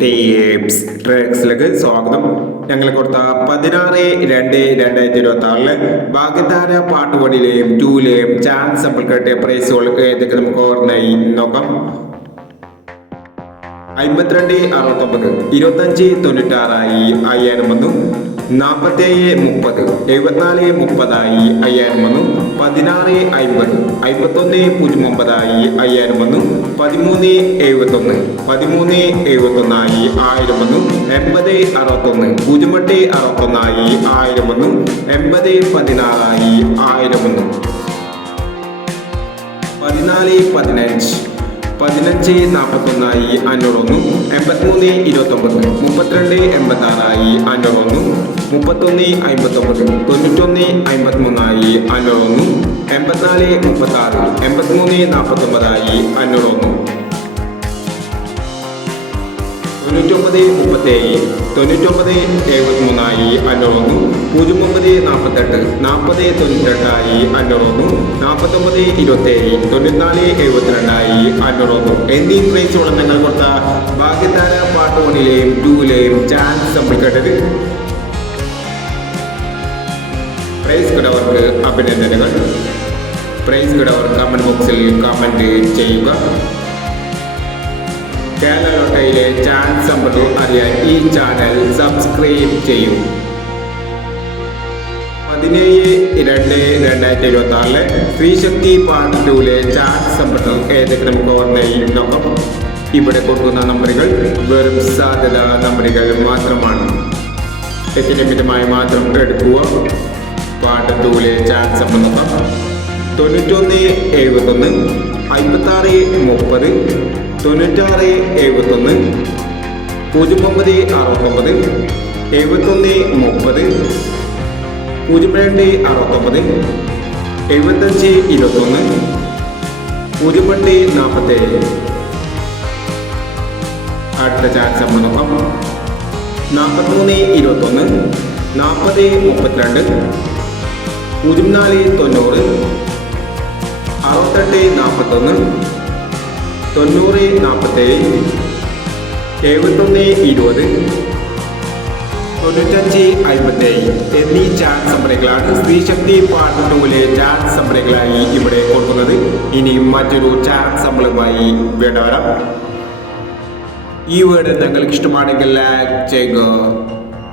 Tapes. ട്രേക്സിലേക്ക് സ്വാഗതം. ഞങ്ങൾ കൊടുത്ത പതിനാറ് രണ്ട് രണ്ടായിരത്തി ഇരുപത്തി ആറിൽ ഭാഗ്യധാര പാട്ടുപടിയിലെയും ടൂലെയും ചാൻസ് കേട്ട കെട്ടിയ പ്രൈസുകൾ ഏതൊക്കെ നമുക്ക് ഓർമ്മയായി? നോക്കാം. അമ്പത്തിരണ്ട് അറുപത്തൊമ്പത് ഇരുപത്തഞ്ച് തൊണ്ണൂറ്റാറായി അയ്യായിരം വന്നു. നാൽപ്പത്തേഴ് മുപ്പത് എഴുപത്തിനാല് മുപ്പതായി അയ്യായിരം വന്നു പതിനാറ് അമ്പത് അമ്പത്തൊന്ന് പൂജ്യം ഒമ്പതായി അയ്യായിരം വന്നു പതിമൂന്ന് എഴുപത്തൊന്ന് പതിമൂന്ന് എഴുപത്തൊന്നായി ആയിരം വന്നു എൺപത് അറുപത്തൊന്ന് പൂജ്യം എട്ട് അറുപത്തൊന്നായി ആയിരം വന്നു എൺപത് പതിനാറായി ആയിരം വന്നു പതിനാല് പതിനഞ്ച് പതിനഞ്ച് നാൽപ്പത്തൊന്നായി അഞ്ഞൂറൊന്നു എൺപത്തിമൂന്ന് ഇരുപത്തൊമ്പത് മുപ്പത്തിരണ്ട് എൺപത്തി ആറായി അഞ്ഞൂറൊന്നു മുപ്പത്തൊന്ന് അമ്പത്തൊമ്പത് തൊണ്ണൂറ്റൊന്ന് അമ്പത്തിമൂന്നായി അഞ്ഞൂറൊന്നു എൺപത്തിനാല് മുപ്പത്തി ആറ് എൺപത്തിമൂന്ന് നാൽപ്പത്തൊമ്പതായി അഞ്ഞൂറൊന്നു. തൊണ്ണൂറ്റൊമ്പത് മുപ്പത്തേഴ് തൊണ്ണൂറ്റൊമ്പത് എഴുപത്തിമൂന്നായി അഞ്ഞൂറൊന്നു പൂജ്യം ഒമ്പത് നാൽപ്പത്തെട്ട് നാൽപ്പത് തൊണ്ണൂറ്റെട്ടായി അഞ്ഞൂറൊന്നു നാൽപ്പത്തൊമ്പത് ഇരുപത്തേഴ് തൊണ്ണൂറ്റിനാല് എഴുപത്തിരണ്ടായി അഞ്ഞൂറൊന്നു. എന്നീ പ്രൈസോളം ഞങ്ങൾ കൊടുത്ത ഭാഗ്യധാര പാർട്ട് വണ്ണിലെയും ടൂവിലെയും ചാൻസ് നമ്മൾ കേട്ടത്. പ്രൈസ് കിടവർക്ക് അഭിനന്ദനങ്ങൾ. പ്രൈസ് കിടവർ കമന്റ് ബോക്സിൽ കമന്റ് ചെയ്യുക. കേരള ലോട്ടയിലെ ചാൻസ് സമ്പത്ത് അറിയാൻ ഈ ചാനൽ സബ്സ്ക്രൈബ് ചെയ്യൂ. പതിനേഴ് രണ്ട് രണ്ടായിരത്തി ഇരുപത്തി ആറിലെ ശ്രീശക്തി പാർട്ട് ടൂലെ ചാൻസ് സമ്പത്ത് ഏതൊക്കെ നമുക്ക് ഓർമ്മയിൽ നോക്കാം ഇവിടെ കൊടുക്കുന്ന നമ്പറുകൾ വെറും സാധ്യത നമ്പറുകൾ മാത്രമാണ്. തെറ്റിന് മിതമായി മാത്രം എടുക്കുക. ടൂലെ ചാൻസ് അപ്പം. നോക്കാം തൊണ്ണൂറ്റൊന്ന് എഴുപത്തൊന്ന് അമ്പത്താറ് മുപ്പത് തൊണ്ണൂറ്റാറ് എഴുപത്തൊന്ന് പൂജ്യം ഒമ്പത് അറുപത്തൊമ്പത് എഴുപത്തൊന്ന് മുപ്പത് പൂജ്യം രണ്ട് അറുപത്തൊമ്പത് എഴുപത്തഞ്ച് ഇരുപത്തൊന്ന് പൂജ്യം രണ്ട് നാൽപ്പത്തേഴ് അടുത്ത ചാൻസ് നമ്മൾ നോക്കാം. നാൽപ്പത്തിമൂന്ന് ഇരുപത്തൊന്ന് നാൽപ്പത് മുപ്പത്തിരണ്ട് പൂജ്യം നാല് തൊണ്ണൂറ് അറുപത്തെട്ട് നാൽപ്പത്തൊന്ന് തൊണ്ണൂറ് നാൽപ്പത്തേഴ് എഴുപത്തൊന്ന് ഇരുപത് തൊണ്ണൂറ്റഞ്ച് അമ്പത്തേഴ് എന്നീ ചാൻസ് സംഭരങ്ങളാണ് സ്ത്രീശക്തി പാർട്ട് ടൂവിലെ ചാൻസ് സംഭരങ്ങളായി ഇവിടെ കൊടുക്കുന്നത്. ഇനി മറ്റൊരു ചാൻസ് സമ്പളുമായി വേണ്ട വരാം. ഈ വീട് നിങ്ങൾക്ക് ഇഷ്ടമാണെങ്കിൽ ലൈക്ക് ചെയ്യുക.